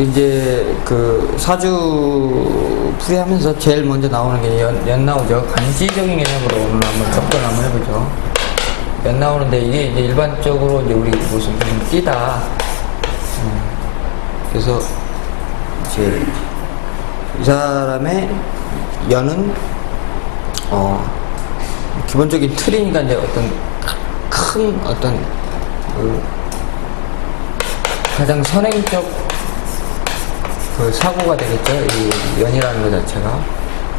이제 그 사주 풀이하면서 제일 먼저 나오는 게 연 나오죠. 간지적인 개념으로 오늘 한번 접근 한번 해보죠. 연 나오는데 이게 이제 일반적으로 이제 우리 무슨 띠다. 그래서 이제 이 사람의 연은 기본적인 틀이니까 이제 어떤 큰 어떤 그 가장 선행적 그 사고가 되겠죠. 이 연이라는 것 자체가.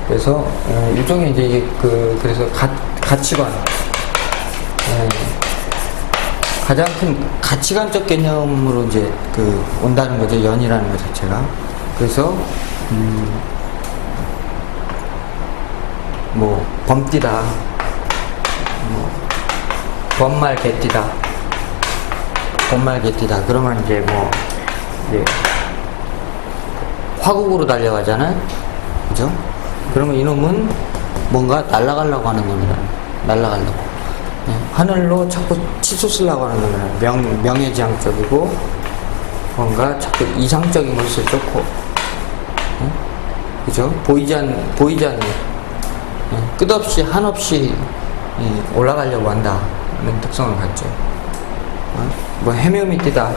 그래서 일종의 이제 그래서 가치관, 가장 큰 가치관적 개념으로 이제 온다는 거죠. 연이라는 것 자체가. 그래서 뭐 범띠다, 뭐 범말 개띠다, 범말 개띠다. 그러면 이제 뭐 이제 화국으로 달려가잖아요. 그죠? 그러면 이놈은 뭔가 날아가려고 하는 놈이라. 날아가려고. 네. 하늘로 자꾸 치솟으려고 하는 놈이라. 명예지향적이고, 뭔가 자꾸 이상적인 것을 쫓고, 네? 그죠? 보이지 않는, 네. 끝없이, 한없이 올라가려고 한다. 이런 특성을 갖죠. 뭐, 해묘미 띠다.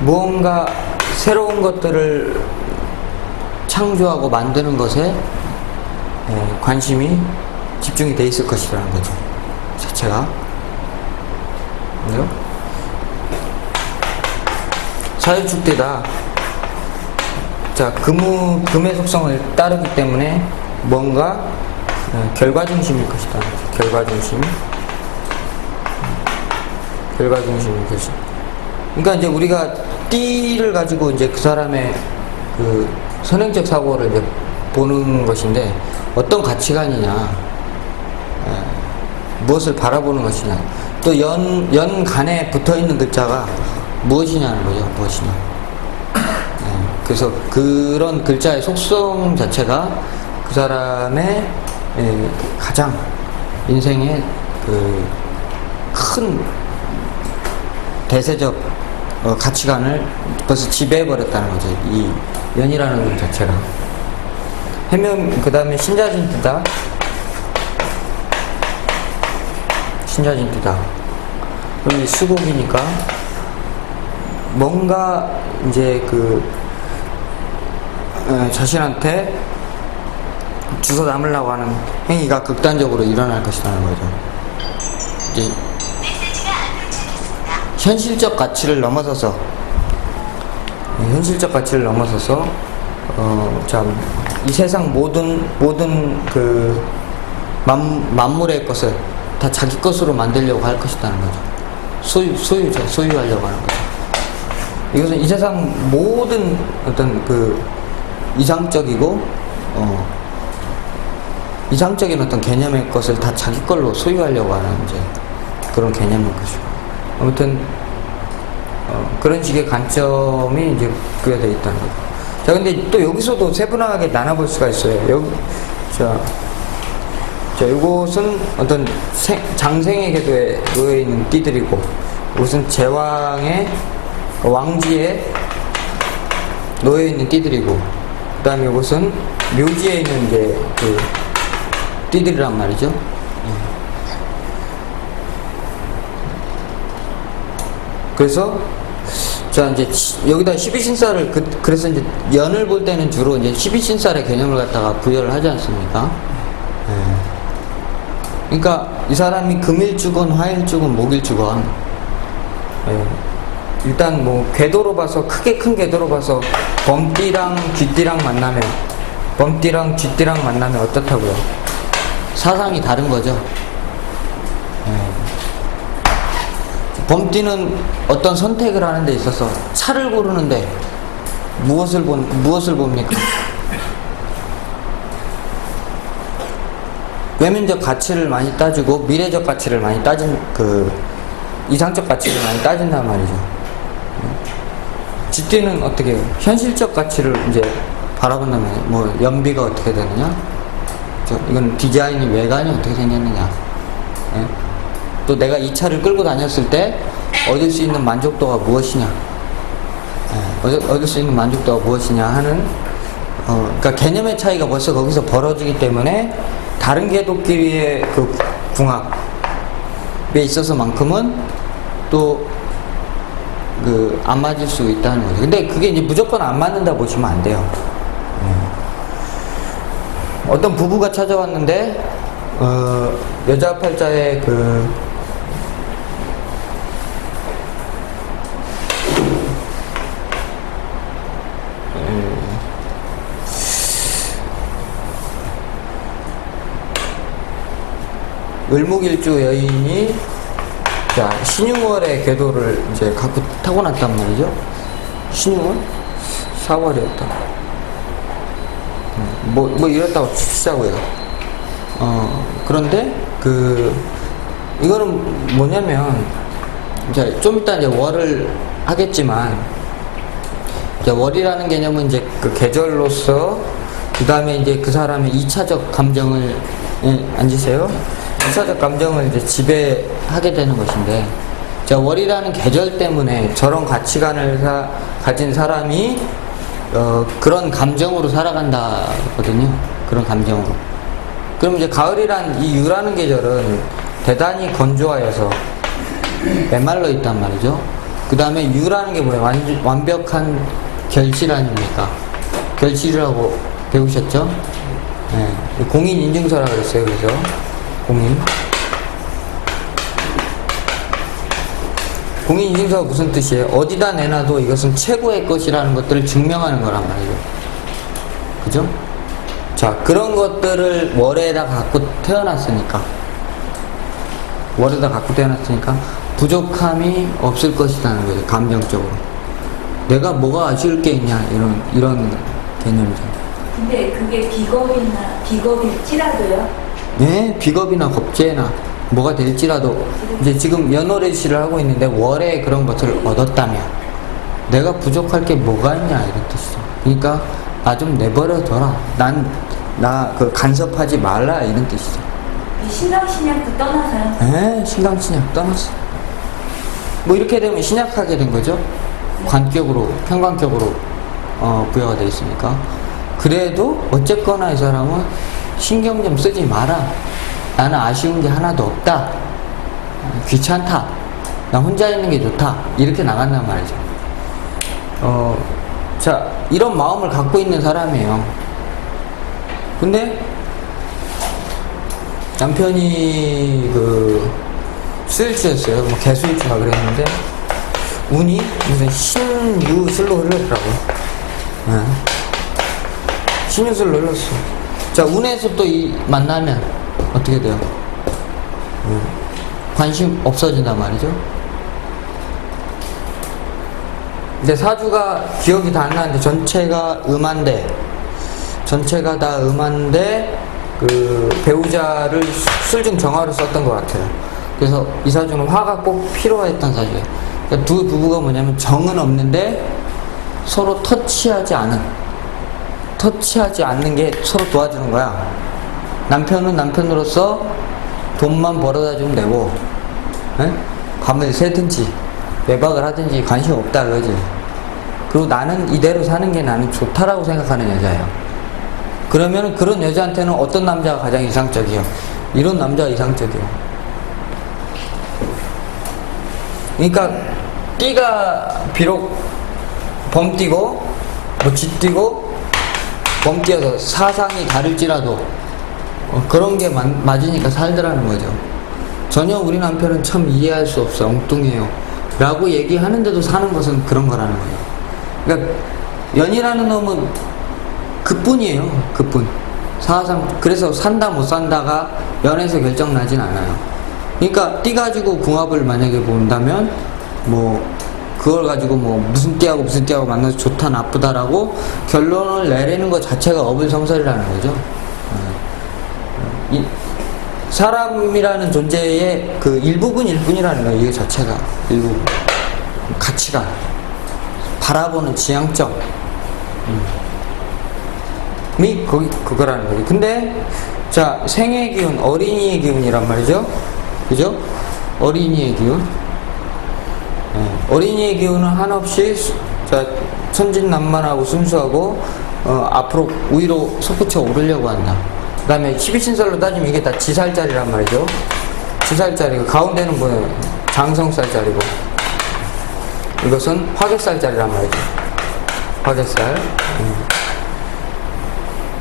무언가 새로운 것들을 창조하고 만드는 것에 관심이 집중이 돼 있을 것이라는 거죠. 자체가. 사유축대다. 자, 금의 속성을 따르기 때문에 뭔가 결과중심일 것이다. 결과중심일 것이. 그러니까 이제 우리가 띠를 가지고 이제 그 사람의 그 선행적 사고를 이제 보는 것인데 어떤 가치관이냐, 무엇을 바라보는 것이냐, 또 연간에 붙어 있는 글자가 무엇이냐는 거죠. 무엇이냐. 그래서 그런 글자의 속성 자체가 그 사람의 가장 인생의 그 큰 대세적 가치관을 벌써 지배해버렸다는 거죠. 이 연이라는 것 자체가. 그 다음에 신자진띠다. 신자진띠다. 그럼 이 수곡이니까 뭔가 이제 자신한테 주워 담으려고 하는 행위가 극단적으로 일어날 것이라는 거죠. 이제 현실적 가치를 넘어서서 참 이 세상 모든 그 만물의 것을 다 자기 것으로 만들려고 할 것이라는 거죠. 소유하려고 하는 거죠. 이것은 이 세상 모든 어떤 그 이상적인 어떤 개념의 것을 다 자기 걸로 소유하려고 하는 이제 그런 개념인 것이고. 아무튼 그런 식의 관점이 이제 부여되어 있다는 거죠. 자, 근데 또 여기서도 세분화하게 나눠볼 수가 있어요. 이곳은 어떤 장생의 궤도에 놓여 있는 띠들이고, 이곳은 제왕의 왕지에 놓여 있는 띠들이고, 그다음에 이곳은 묘지에 있는 이제 그 띠들이란 말이죠. 그래서 자 이제 여기다 12신살을 그래서 이제 연을 볼 때는 주로 이제 12신살의 개념을 갖다가 부여를 하지 않습니까? 그러니까 이 사람이 금일주건 화일주건 목일주건 일단 뭐 궤도로 봐서 크게 큰 궤도로 봐서 범띠랑 쥐띠랑 만나면 어떻다고요? 사상이 다른 거죠. 범띠는 어떤 선택을 하는 데 있어서 차를 고르는데 무엇을 봅니까? 외면적 가치를 많이 따지고 미래적 가치를 많이 이상적 가치를 많이 따진단 말이죠. 쥐띠는 어떻게 해요? 현실적 가치를 이제 바라본다면 뭐 연비가 어떻게 되느냐? 이건 디자인이 외관이 어떻게 생겼느냐? 또 내가 이 차를 끌고 다녔을 때 얻을 수 있는 만족도가 무엇이냐, 얻을 수 있는 만족도가 무엇이냐 하는, 그러니까 개념의 차이가 벌써 거기서 벌어지기 때문에 다른 궤도끼리의 그 궁합에 있어서만큼은 또 안 맞을 수 있다는 거죠. 근데 그게 이제 무조건 안 맞는다 보시면 안 돼요. 어떤 부부가 찾아왔는데 여자 팔자의 을목일주 여인이 자, 신유월의 궤도를 이제 갖고 타고났단 말이죠. 신유월? 4월이었다. 뭐 이랬다고 치자고요. 그런데 이거는 뭐냐면, 이제 좀 이따 이제 월을 하겠지만, 이제 월이라는 개념은 이제 그 계절로서, 그 다음에 이제 그 사람의 2차적 감정을, 앉으세요. 2차적 감정을 이제 지배하게 되는 것인데, 자, 월이라는 계절 때문에 저런 가치관을 가진 사람이 그런 감정으로 살아간다거든요. 그런 감정으로. 그럼 이제 가을이란 이 유라는 계절은 대단히 건조하여서 메말라 있단 말이죠. 그 다음에 유라는 게 뭐예요? 완벽한 결실 아닙니까? 결실이라고 배우셨죠? 네. 공인 인증서라 그랬어요. 그래서 공인 인증서가 무슨 뜻이에요? 어디다 내놔도 이것은 최고의 것이라는 것들을 증명하는 거란 말이죠. 그죠? 자, 그런 것들을 월에다 갖고 태어났으니까 부족함이 없을 것이라는 거죠. 감정적으로 내가 뭐가 아쉬울 게 있냐, 이런 개념이죠. 근데 그게 비겁일지라도요? 네, 비겁이나 겁재나 뭐가 될지라도 이제 지금 연월의시를 하고 있는데 월에 그런 것을 얻었다면 내가 부족할 게 뭐가 있냐, 이런 뜻이죠. 그러니까 나 좀 내버려둬라, 나 간섭하지 말라, 이런 뜻이죠. 신강신약도 떠나서요? 네, 신강신약 떠났어. 뭐 이렇게 되면 신약하게 된 거죠. 관격으로, 평관격으로 부여가 되어 있으니까. 그래도 어쨌거나 이 사람은 신경 좀 쓰지 마라, 나는 아쉬운 게 하나도 없다, 귀찮다, 나 혼자 있는 게 좋다, 이렇게 나간단 말이죠. 자, 이런 마음을 갖고 있는 사람이에요. 근데 남편이 술주였어요. 뭐 개술주라 그랬는데 운이 무슨 신유술로 흘렀더라고요. 네. 신유술로 흘렀어. 자, 운에서 또 만나면 어떻게 돼요? 관심 없어진단 말이죠. 근데 사주가 기억이 다 안 나는데 전체가 다 음한데 배우자를 술중 정화로 썼던 것 같아요. 그래서 이 사주는 화가 꼭 필요했던 사주예요. 그러니까 두 부부가 뭐냐면 정은 없는데 서로 터치하지 않는 게 서로 도와주는 거야. 남편은 남편으로서 돈만 벌어다 주면 되고, 밤을 새든지 외박을 하든지 관심 없다 그러지. 그리고 나는 이대로 사는 게 나는 좋다라고 생각하는 여자예요. 그러면 그런 여자한테는 어떤 남자가 가장 이상적이에요? 이런 남자가 이상적이에요. 그러니까 띠가 비록 범띠고 쥐띠고 범띠여서 사상이 다를지라도 그런 게 맞으니까 살더라는 거죠. 전혀 우리 남편은 참 이해할 수 없어, 엉뚱해요 라고 얘기하는데도 사는 것은 그런 거라는 거예요. 그러니까 연이라는 놈은 그뿐이에요. 그뿐. 사상. 그래서 산다 못 산다가 연에서 결정나진 않아요. 그러니까 띠 가지고 궁합을 만약에 본다면 그걸 가지고 무슨 띠하고 무슨 띠하고 만나서 좋다 나쁘다라고 결론을 내리는 것 자체가 어불성설이라는 거죠. 사람이라는 존재의 일부분이라는 거예요. 이거 자체가 일부분. 가치관, 바라보는 지향점 그거라는 거예요. 근데 자, 생의 기운, 어린이의 기운이란 말이죠. 그죠? 어린이의 기운. 어린이의 기운은 한없이 자, 천진난만하고 순수하고 앞으로 위로 솟구쳐 오르려고 한다. 그 다음에 12신설로 따지면 이게 다 지살자리란 말이죠. 지살자리고 가운데는 뭐예요? 장성살자리고 이것은 화개살자리란 말이죠. 화개살.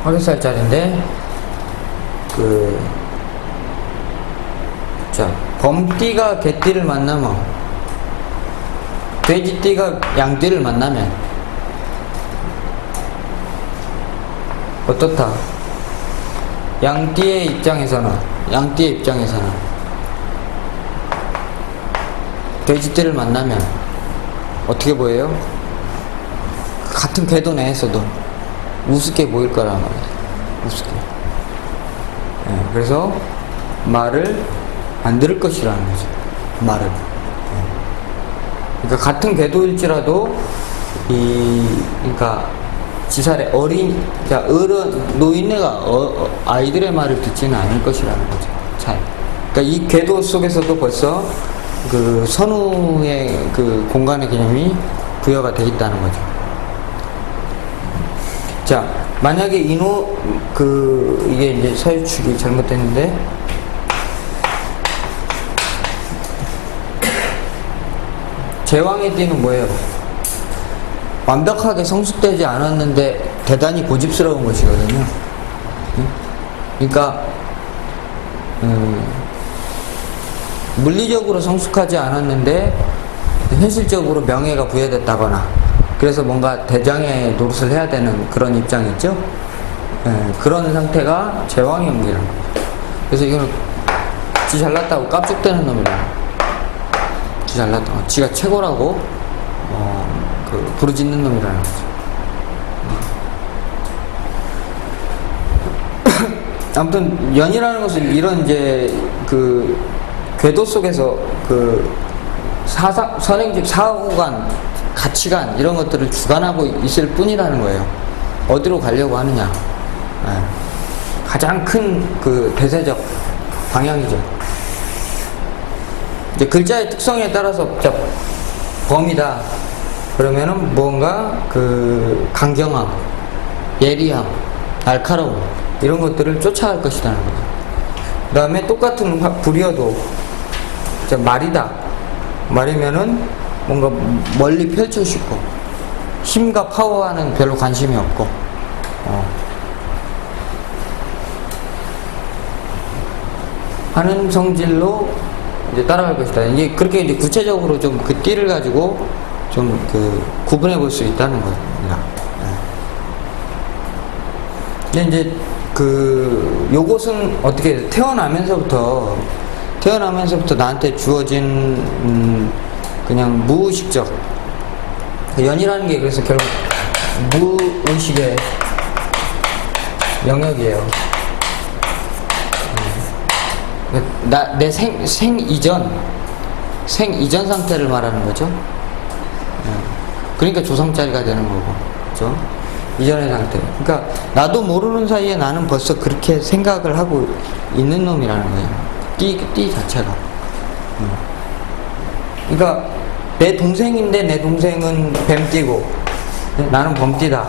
화개살자리인데 자, 범띠가 개띠를 만나면 돼지띠가 양띠를 만나면 어떻다? 양띠의 입장에서는 돼지띠를 만나면 어떻게 보여요? 같은 궤도 내에서도 우습게 보일 거란 말이에요. 우습게. 그래서 말을 안 들을 것이라는 거죠. 말을. 그러니까 같은 궤도일지라도 그러니까 지살의 노인네가 아이들의 말을 듣지는 않을 것이라는 거죠. 잘. 그러니까 이 궤도 속에서도 벌써 그 선우의 그 공간의 개념이 부여가 되어 있다는 거죠. 자, 만약에 이게 이제 서유축이 잘못됐는데, 제왕의 띠는 뭐예요? 완벽하게 성숙되지 않았는데 대단히 고집스러운 것이거든요. 그러니까 물리적으로 성숙하지 않았는데 현실적으로 명예가 부여됐다거나 그래서 뭔가 대장의 노릇을 해야 되는 그런 입장이 있죠. 그런 상태가 제왕형이라는 거예요. 그래서 이거는 지 잘났다고 깝죽대는 놈이라. 지 잘났다고 지가 최고라고 부르짖는 놈이라는 거죠. 아무튼 연이라는 것은 이런 이제 그 궤도 속에서 그 선행적 사고관, 가치관 이런 것들을 주관하고 있을 뿐이라는 거예요. 어디로 가려고 하느냐. 가장 큰 그 대세적 방향이죠. 이제 글자의 특성에 따라서 범이다. 그러면은 뭔가 그 강경함, 예리함, 날카로움 이런 것들을 쫓아갈 것이라는 거죠. 그 다음에 똑같은 불이어도 말이다. 말이면은 뭔가 멀리 펼쳐주고 힘과 파워와는 별로 관심이 없고 하는 성질로 이제 따라갈 것이다. 이게 그렇게 이제 구체적으로 좀 그 띠를 가지고 좀 그 구분해 볼 수 있다는 겁니다. 근데 이제 요것은 어떻게 태어나면서부터 나한테 주어진 그냥 무의식적 연이라는 게 그래서 결국 무의식의 영역이에요. 내 생 이전 상태를 말하는 거죠. 그러니까 조상자리가 되는 거고, 그죠? 이전의 상태. 그러니까 나도 모르는 사이에 나는 벌써 그렇게 생각을 하고 있는 놈이라는 거예요. 띠 자체가. 그러니까 내 동생인데 내 동생은 뱀띠고 나는 범띠다.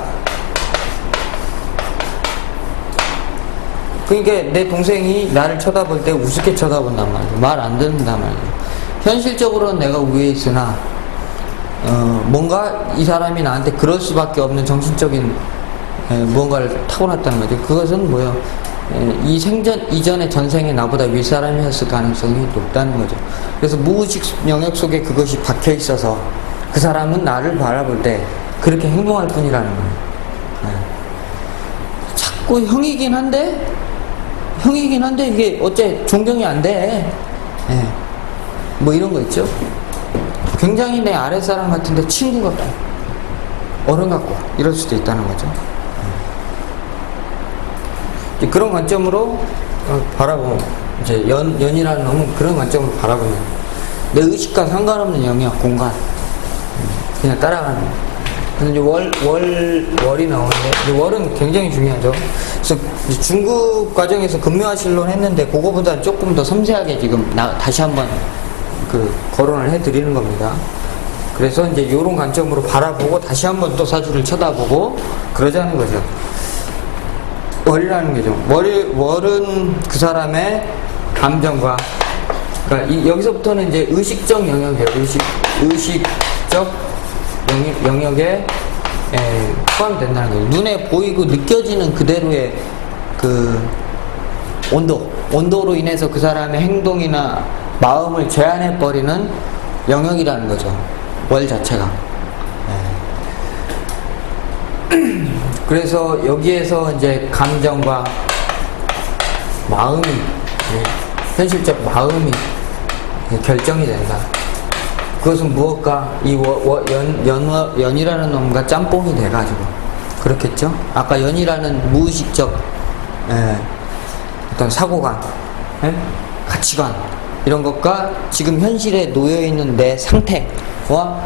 그러니까 내 동생이 나를 쳐다볼 때 우습게 쳐다본단 말이에요. 말 안 듣는단 말이에요. 현실적으로는 내가 위에 있으나 뭔가 이 사람이 나한테 그럴 수밖에 없는 정신적인 무언가를 타고났다는 거죠. 그것은 뭐예요? 이 생전 이전의 전생에 나보다 윗사람이었을 가능성이 높다는 거죠. 그래서 무의식 영역 속에 그것이 박혀 있어서 그 사람은 나를 바라볼 때 그렇게 행동할 뿐이라는 거예요. 자꾸 형이긴 한데 이게 어째 존경이 안 돼. 뭐 이런 거 있죠. 굉장히 내 아랫사람 같은데 친구 같고 어른 같고 이럴 수도 있다는 거죠. 그런 관점으로 바라보면 이제 연이라는 놈은 그런 관점으로 바라보면 내 의식과 상관없는 영역 공간 그냥 따라가는 거예요. 그래서 이제 월이 나오는데 이제 월은 굉장히 중요하죠. 그래서 중국 과정에서 금묘화실론 했는데 그거보다 조금 더 섬세하게 지금 다시 한번 그 거론을 해드리는 겁니다. 그래서 이제 이런 관점으로 바라보고 다시 한번 또 사주를 쳐다보고 그러자는 거죠. 월이라는 거죠. 월은 그 사람의 감정과, 그러니까 여기서부터는 이제 의식적 영역이에요. 의식적 영역에 포함이 된다는 거예요. 눈에 보이고 느껴지는 그대로의 그 온도로 인해서 그 사람의 행동이나 마음을 제한해 버리는 영역이라는 거죠. 월 자체가. 그래서 여기에서 이제 감정과 마음이, 현실적 마음이 결정이 된다. 그것은 무엇과 이 연이라는 놈과 짬뽕이 돼가지고 그렇겠죠. 아까 연이라는 무의식적 어떤 사고관, 가치관 이런 것과 지금 현실에 놓여있는 내 상태와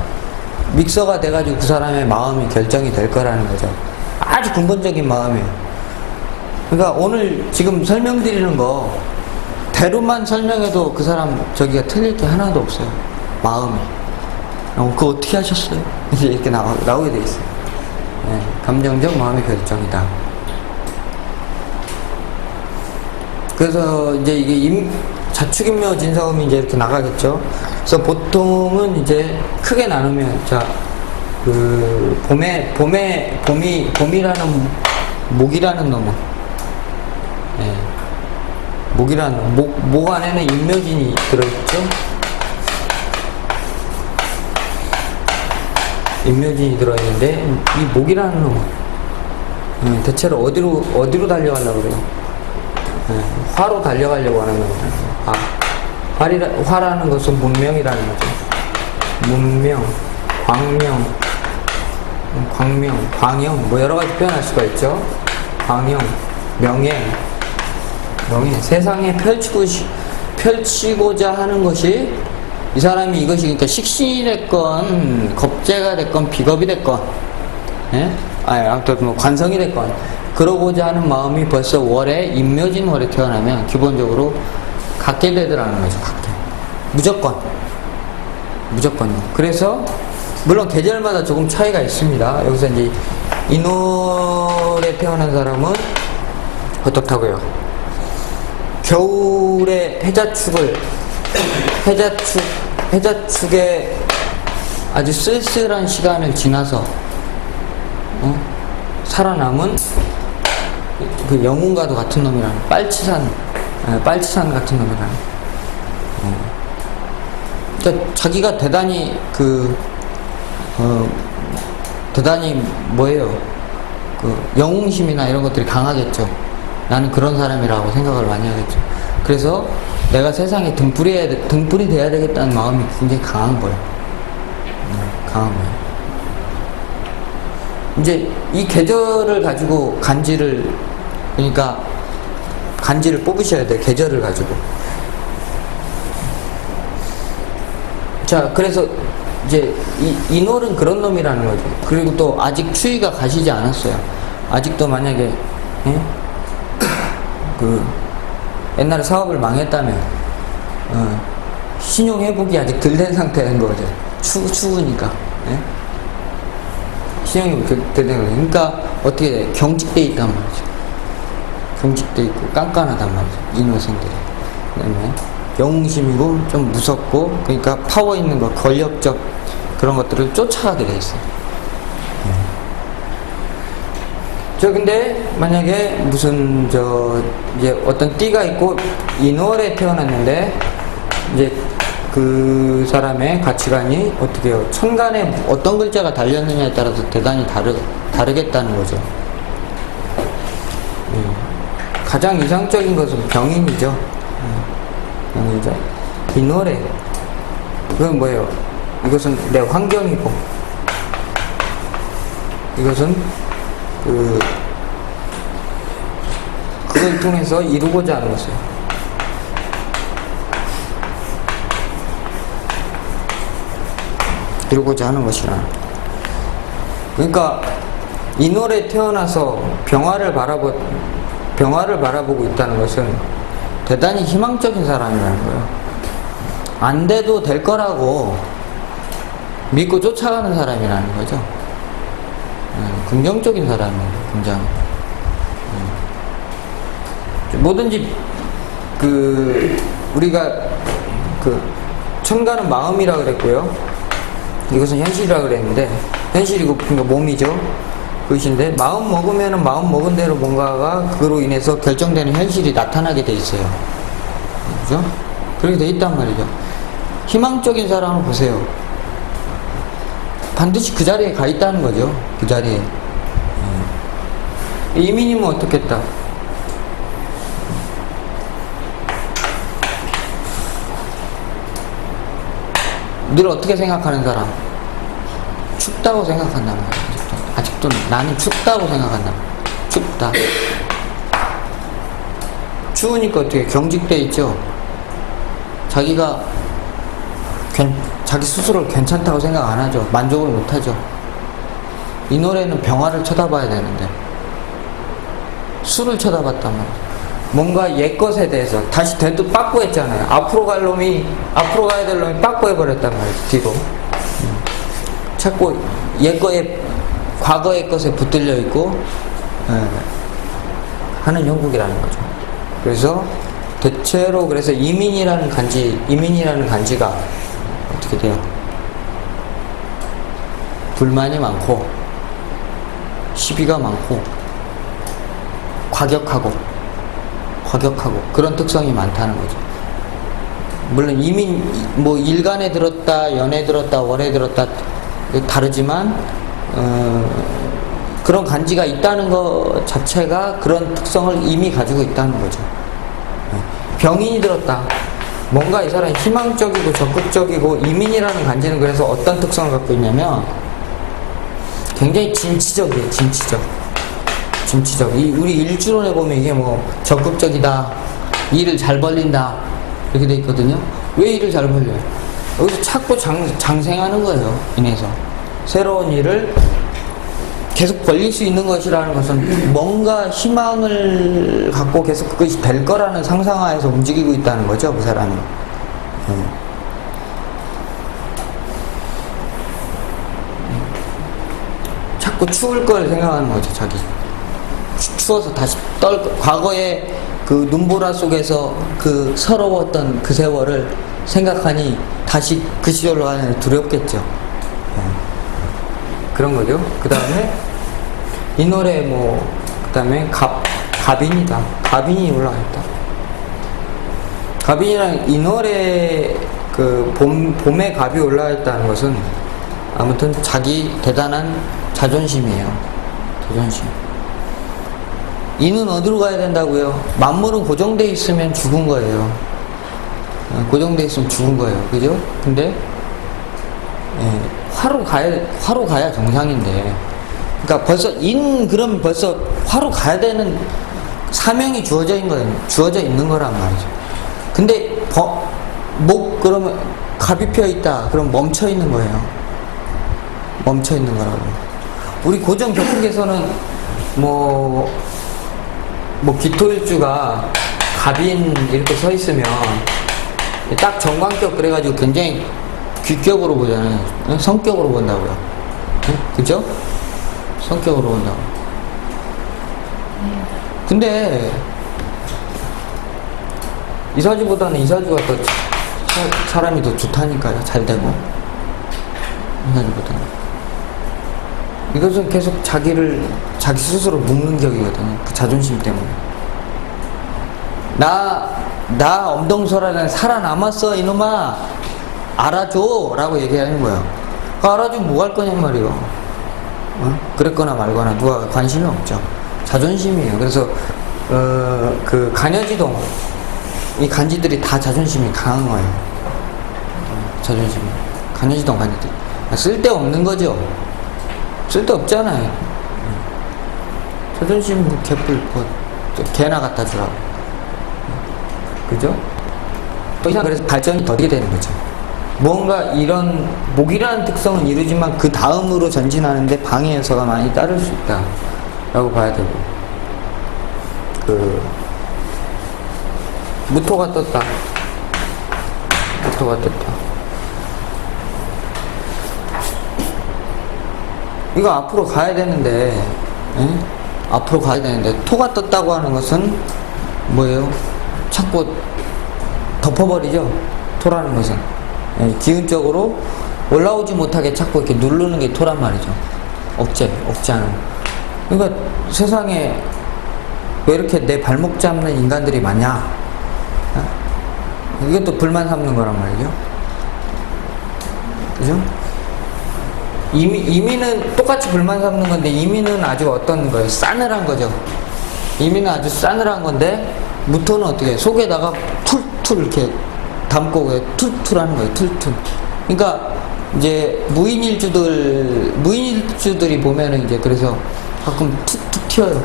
믹서가 돼가지고 그 사람의 마음이 결정이 될 거라는 거죠. 아주 근본적인 마음이에요. 그러니까 오늘 지금 설명드리는 거 대로만 설명해도 그 사람 저기가 틀릴 게 하나도 없어요. 마음이. 그거 어떻게 하셨어요? 이제 이렇게 나오게 돼 있어요. 감정적 마음의 결정이다. 그래서 이제 이게 자축인묘 진사음이 이제 이렇게 나가겠죠. 그래서 보통은 이제 크게 나누면, 자, 그 봄이라는 목이라는 놈은, 목이라는 목 안에는 인묘진이 들어있죠. 인묘진이 들어있는데 이 목이라는 놈은 대체로 어디로 달려가려고 그래요? 화로 달려가려고 하는 겁니다. 화라는 것은 문명이라는 거죠. 문명, 광명, 뭐 여러 가지 표현할 수가 있죠. 광영, 명예. 세상에 펼치고자 하는 것이, 이 사람이 이것이 그러니까 식신이 됐건 겁재가 됐건 비겁이 됐건, 아무튼 뭐 관성이 됐건 그러고자 하는 마음이 벌써 인묘진 월에 태어나면 기본적으로 갖게 되더라는 거죠. 갖게. 무조건요. 그래서 물론 계절마다 조금 차이가 있습니다. 여기서 이제 인월에 태어난 사람은 어떻다고요? 겨울에 해자축에 아주 쓸쓸한 시간을 지나서 살아남은 그 영웅과도 같은 놈이라는, 빨치산 같은 놈이라는. 그러니까 자기가 대단히 대단히 뭐예요? 그 영웅심이나 이런 것들이 강하겠죠. 나는 그런 사람이라고 생각을 많이 하겠죠. 그래서 내가 세상에 등불이 돼야 되겠다는 마음이 굉장히 강한 거예요. 강한 거예요. 이제 이 계절을 가지고 간지를 뽑으셔야 돼요. 계절을 가지고. 자, 그래서 이제 인월은 그런 놈이라는 거죠. 그리고 또 아직 추위가 가시지 않았어요. 아직도 만약에 그 옛날에 사업을 망했다면 신용 회복이 아직 덜 된 상태인 거죠. 추우니까. 신용 회복이 덜 된 거죠. 그러니까 어떻게 돼? 경직돼 있단 말이죠. 경직돼 있고 깐깐하단 말이죠. 인호생들이. 그다음에 영웅심이고 좀 무섭고, 그러니까 파워 있는 거, 권력적 그런 것들을 쫓아가게 돼 있어요. 근데 만약에 이제 어떤 띠가 있고 인월에 태어났는데 이제 그 사람의 가치관이 어떻게 해요? 천간에 어떤 글자가 달렸느냐에 따라서 대단히 다르겠다는 거죠. 가장 이상적인 것은 병인이죠. 병이죠. 인월에. 그건 뭐예요? 이것은 내 환경이고, 이것은 그걸 통해서 이루고자 하는 것이에요. 이루고자 하는 것이라. 그러니까 인월에 태어나서 병화를 바라보고 있다는 것은 대단히 희망적인 사람이라는 거예요. 안 돼도 될 거라고 믿고 쫓아가는 사람이라는 거죠. 긍정적인 사람이에요, 굉장히. 뭐든지, 우리가, 천가는 마음이라 그랬고요. 이것은 현실이라 그랬는데, 현실이고, 그러니까 몸이죠. 그것인데, 마음 먹으면은 마음 먹은 대로 뭔가가 그로 인해서 결정되는 현실이 나타나게 돼 있어요. 그죠? 그렇게 돼 있단 말이죠. 희망적인 사람을 보세요. 반드시 그 자리에 가 있다는 거죠. 그 자리에. 이민이면 어떻겠다. 늘 어떻게 생각하는 사람? 춥다고 생각한단 말이야. 아직도 나는 춥다고 생각한다. 춥다. 추우니까 어떻게 경직돼 있죠. 자기가 자기 스스로를 괜찮다고 생각 안 하죠. 만족을 못 하죠. 이 노래는 병화를 쳐다봐야 되는데 수를 쳐다봤단 말이에요. 뭔가 옛것에 대해서 다시 빠꾸했잖아요. 앞으로 가야 될 놈이 빠꾸해버렸단 말이에요. 뒤로. 자꾸 과거의 것에 붙들려 있고 하는 형국이라는 거죠. 그래서 대체로 그래서 이민이라는 간지가 어떻게 돼요? 불만이 많고 시비가 많고 과격하고 그런 특성이 많다는 거죠. 물론 일간에 들었다, 연에 들었다, 월에 들었다 다르지만 그런 간지가 있다는 것 자체가 그런 특성을 이미 가지고 있다는 거죠. 병인이 들었다. 뭔가 이 사람이 희망적이고 적극적이고 이민이라는 간지는 그래서 어떤 특성을 갖고 있냐면 굉장히 진취적이에요. 진취적. 우리 일주론에 보면 이게 뭐 적극적이다, 일을 잘 벌린다 이렇게 돼 있거든요. 왜 일을 잘 벌려요? 여기서 자꾸 장생하는 거예요. 인해서 새로운 일을 계속 벌릴 수 있는 것이라는 것은 뭔가 희망을 갖고 계속 그것이 될 거라는 상상하에서 움직이고 있다는 거죠, 그 사람이. 자꾸 추울 걸 생각하는 거죠, 자기. 추워서 다시 과거에 그 눈보라 속에서 그 서러웠던 그 세월을 생각하니 다시 그 시절로 가면 두렵겠죠. 그런 거죠. 그 다음에 이 노래 그 다음에 가빈이다. 가빈이 올라왔다. 가빈이랑 이 노래 봄에 갑이 올라왔다는 것은 아무튼 자기 대단한 자존심이에요. 자존심. 이는 어디로 가야 된다고요? 만물은 고정돼 있으면 죽은 거예요. 고정돼 있으면 죽은 거예요. 그죠? 근데 화로 가야 정상인데. 그러니까 그러면 벌써 화로 가야 되는 사명이 주어져 있는 거란 말이죠. 근데 그러면 갑이 펴 있다. 그럼 멈춰 있는 거예요. 멈춰 있는 거라고. 우리 고정 격국에서는 기토일주가 갑인 이렇게 서 있으면 딱 정관격 그래가지고 굉장히 귀격으로 보잖아요. 성격으로 본다고요. 그죠? 성격으로 본다고. 근데 이사주보다는 이사주가 더 사람이 더 좋다니까요. 잘 되고. 이사주보다는. 이것은 계속 자기 스스로 묶는 격이거든요. 그 자존심 때문에. 나 엄동설아는 살아남았어, 이놈아. 알아줘. 라고 얘기하는 거예요. 알아주면 뭐 할 거냔 말이에요. 그랬거나 말거나 누가 관심이 없죠. 자존심이에요. 그래서, 그 간여지동, 이 간지들이 다 자존심이 강한 거예요. 자존심이. 간여지동 간지들. 쓸데없는 거죠. 쓸데없잖아요. 자존심 개뿔 개나 갖다 주라고. 그죠? 또 이상 그래서 발전이 더디게 되는 거죠. 뭔가 이런 목이라는 특성은 이루지만 그 다음으로 전진하는데 방해 요소가 많이 따를 수 있다 라고 봐야 되고, 무토가 떴다. 이거 앞으로 가야 되는데, 예? 앞으로 가야 되는데, 토가 떴다고 하는 것은 뭐예요? 자꾸 덮어버리죠? 토라는 것은. 예, 기운적으로 올라오지 못하게 자꾸 이렇게 누르는 게 토란 말이죠. 억제하는. 그러니까 세상에 왜 이렇게 내 발목 잡는 인간들이 많냐? 이것도 불만 삼는 거란 말이죠. 그죠? 이미는 똑같이 불만 삼는 건데, 이미는 아주 어떤 거예요? 싸늘한 거죠. 이미는 아주 싸늘한 건데, 무토는 어떻게 해요? 속에다가 툴툴 이렇게 담고 툴툴 하는 거예요. 툴툴. 그러니까 이제 무인일주들이 보면은 이제 그래서 가끔 툭툭 튀어요.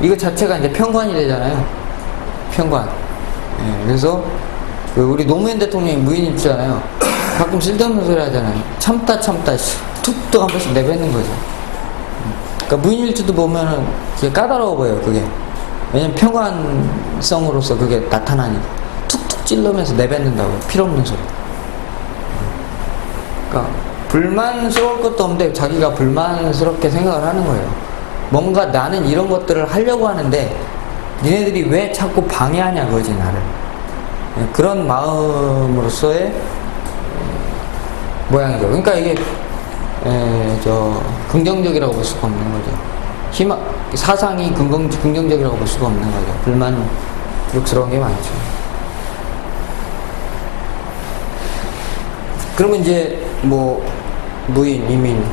이거 자체가 이제 편관이 되잖아요. 편관. 예, 그래서 우리 노무현 대통령이 무인일주잖아요. 가끔 쓸데없는 소리 하잖아요. 참다 툭툭 한 번씩 내뱉는 거죠. 그러니까 무인일주도 보면은 그게 까다로워 보여요. 그게. 왜냐면 편관성으로서 그게 나타나니까. 툭툭 찔러면서 내뱉는다고요. 필요없는 소리. 그러니까 불만스러울 것도 없는데 자기가 불만스럽게 생각을 하는 거예요. 뭔가 나는 이런 것들을 하려고 하는데 니네들이 왜 자꾸 방해하냐 그거지 나를. 그런 마음으로서의 모양이죠. 그러니까 이게 긍정적이라고 볼 수가 없는 거죠. 사상이 긍정적이라고 볼 수가 없는 거죠. 불만욕스러운 게 많죠. 그러면 이제 뭐 무인, 이민,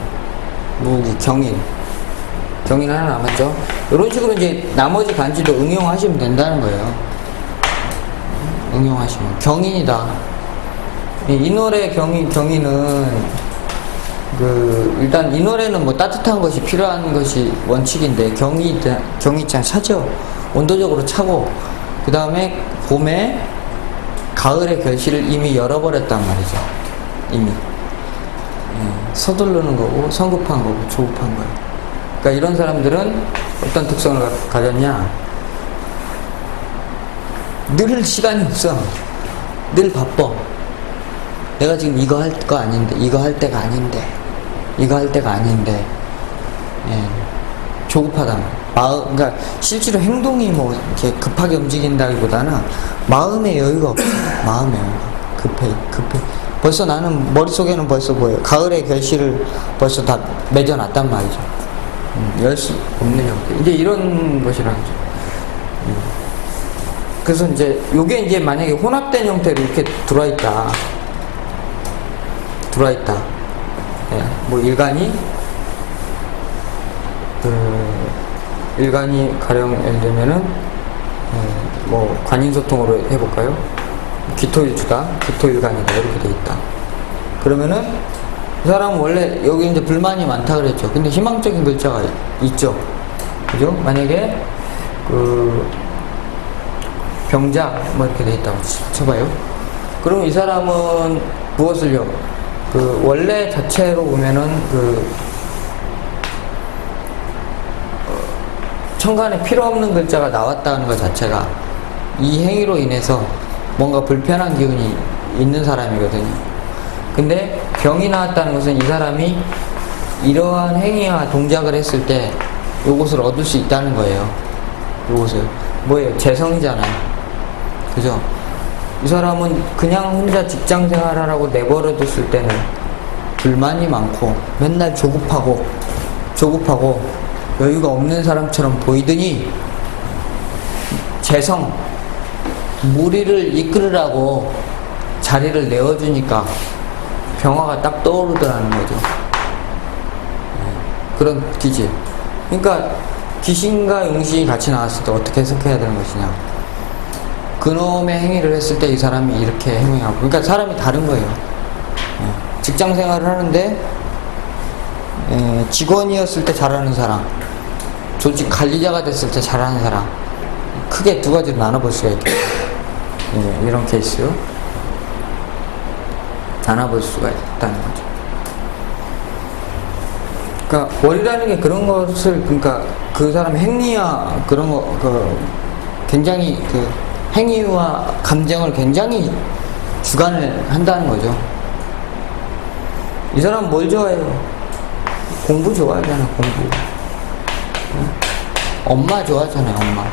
무기, 경인 하나 남았죠. 이런 식으로 이제 나머지 간지도 응용하시면 된다는 거예요. 응용하시면 경인이다. 이 노래 경인은 일단 이 노래는 뭐 따뜻한 것이 필요한 것이 원칙인데 경이 있잖아. 차죠. 온도적으로 차고 그 다음에 봄에 가을의 결실을 이미 열어버렸단 말이죠. 이미 서두르는 거고 성급한 거고 조급한 거예요. 그러니까 이런 사람들은 어떤 특성을 가졌냐? 늘 시간이 없어. 늘 바빠. 내가 지금 이거 할 거 아닌데, 이거 할 때가 아닌데, 이거 할 때가 아닌데, 조급하다. 그러니까 실제로 행동이 뭐 이렇게 급하게 움직인다기보다는 마음의 여유가 없어. 마음의 여유가 급해. 벌써 나는 머릿속에는 벌써 뭐예요? 가을의 결실을 벌써 다 맺어놨단 말이죠. 열 수 없는 형태. 이제 이런 것이라는 거죠. 그래서 이제 요게 이제 만약에 혼합된 형태로 이렇게 들어있다. 예, 뭐 일간이 가령 예를 들면은 뭐 관인소통으로 해볼까요? 기토일주다, 기토일간이다 이렇게 돼 있다. 그러면은 이 사람은 원래 여기 이제 불만이 많다 그랬죠. 근데 희망적인 글자가 있죠. 그죠? 만약에 병자 뭐 이렇게 돼 있다고 쳐봐요. 그럼 이 사람은 무엇을요? 원래 자체로 보면은 천간에 필요 없는 글자가 나왔다는 것 자체가 이 행위로 인해서 뭔가 불편한 기운이 있는 사람이거든요. 근데 병이 나왔다는 것은 이 사람이 이러한 행위와 동작을 했을 때 요것을 얻을 수 있다는 거예요. 요것을. 뭐예요? 재성이잖아요. 그죠? 이 사람은 그냥 혼자 직장 생활하라고 내버려뒀을 때는 불만이 많고 맨날 조급하고 여유가 없는 사람처럼 보이더니 재성, 무리를 이끌으라고 자리를 내어주니까 병화가 딱 떠오르더라는 거죠. 그런 기질. 그러니까 귀신과 용신이 같이 나왔을 때 어떻게 해석해야 되는 것이냐. 그놈의 행위를 했을 때 이 사람이 이렇게 행위하고, 그러니까 사람이 다른 거예요. 직장 생활을 하는데 직원이었을 때 잘하는 사람, 조직 관리자가 됐을 때 잘하는 사람, 크게 두 가지로 나눠볼 수가 있겠죠. 이런 케이스 나눠볼 수가 있다는 거죠. 그러니까 월이라는 게 그런 것을, 그러니까 그 사람의 행위와 그런 거, 굉장히 행위와 감정을 굉장히 주관을 한다는 거죠. 이 사람은 뭘 좋아해요? 공부 좋아하잖아, 공부. 응? 엄마 좋아하잖아요, 엄마.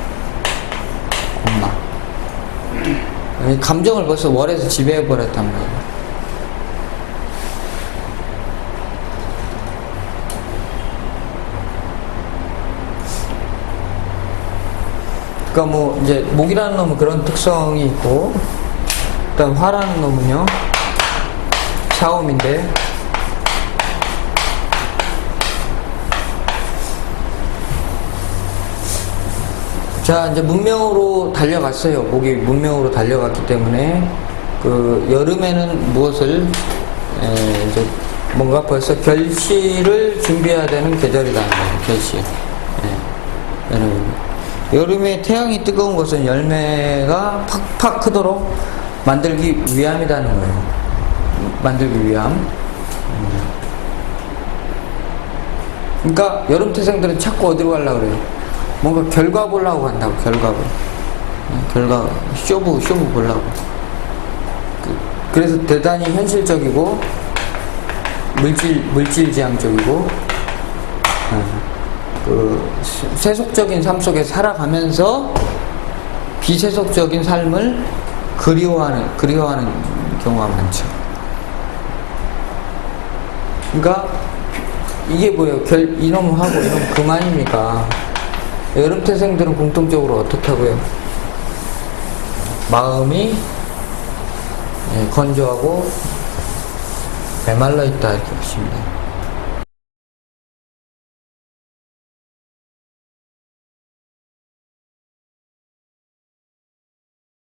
감정을 벌써 월에서 지배해버렸단 말이야. 그러니까 뭐 이제 목이라는 놈은 그런 특성이 있고, 그다음 화라는 놈은요 사음인데, 자 이제 문명으로 달려갔어요. 목이 문명으로 달려갔기 때문에 그 여름에는 무엇을 이제 뭔가 벌써 결실을 준비해야 되는 계절이라는 거예요. 결실. 여름에 태양이 뜨거운 것은 열매가 팍팍 크도록 만들기 위함이라는 거예요. 만들기 위함. 그러니까 여름 태생들은 자꾸 어디로 가려고 그래요? 뭔가 결과 보려고 간다고, 결과. 쇼부 보려고. 그래서 대단히 현실적이고, 물질지향적이고, 그 세속적인 삶 속에 살아가면서 비세속적인 삶을 그리워하는 경우가 많죠. 그러니까 이게 뭐예요? 이놈 하고 이놈 그만입니까? 여름 태생들은 공통적으로 어떻다고요? 마음이 건조하고 메말라 있다 이렇게 보십니다.